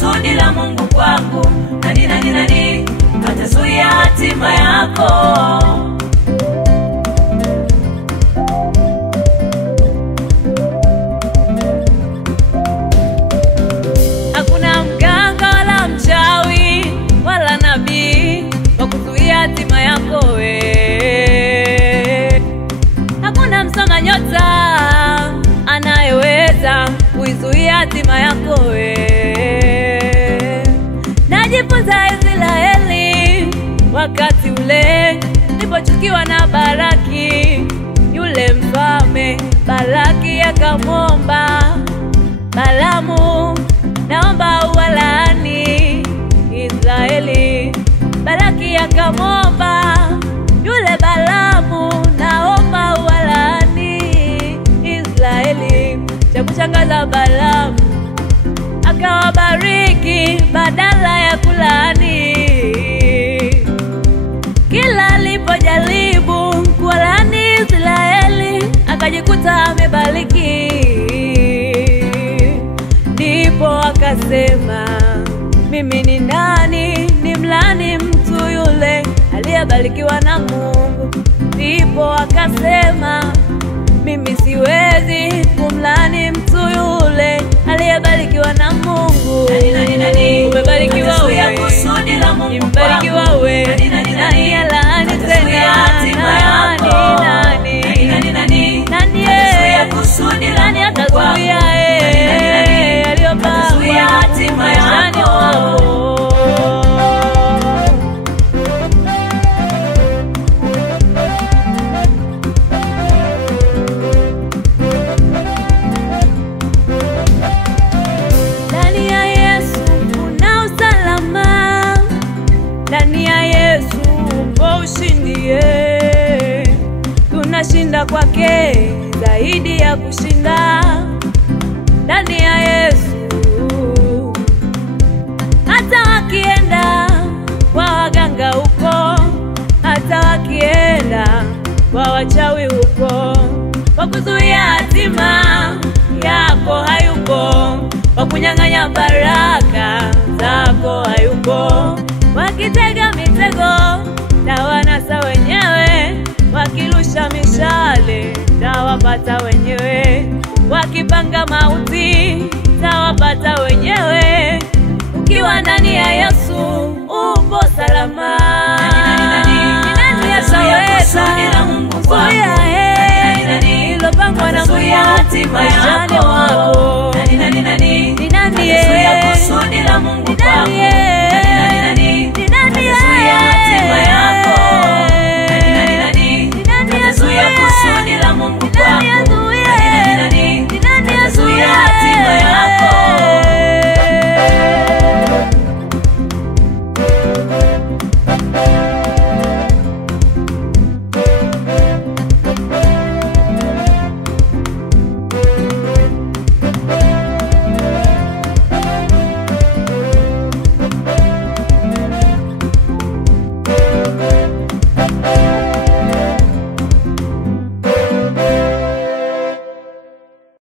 kusudi la Mungu kwangu. Nani atazuia hatima yako? Hakuna mganga wala mchawi wala nabii wa kuzuia hatima yako Hakuna msoma nyota anayeweza kuizuia hatima yako Najifunza Israeli wakati ule nilipochukiwa na Balaki yule mfalme. Balaki akamwomba Balamu, naomba uwalaani Israeli. Balaki akamwomba yule Balamu, naomba uwalaani Israeli. Cha kushangaza Balamu akawabariki badala ya kulaani. Kila alipojaribu kuwalaani Israeli akajikuta amebariki. Ndipo akasema, mimi ni nani nimlaani mtu yule aliyebarikiwa na Mungu? Ndipo akasema, mimi siwezi kumlaani mtu yule aliyebarikiwa na Mungu. Umebarikiwa wewe, umebarikiwa wewe. Nani alaani tena? Nani atazuia aliyopanga hatima yako? Ndani ya Yesu kuna usalama, ndani ya Yesu upo ushindi. Tunashinda kwake zaidi ya kushinda. Ndani ya Yesu hata wakienda kwa waganga huko, hata wakienda kwa wachawi huko, wakuzuia hatima yako hayuko, wakunyang'anya baraka zako hayuko. Wakitega mitego tawanasa wenyewe, wakirusha mishale tawapata wenyewe, wakipanga mauti tawapata wenyewe. Ukiwa ndani ya Yesu upo salama. Nani ataweza kuzuia ilopangwa na Mungu?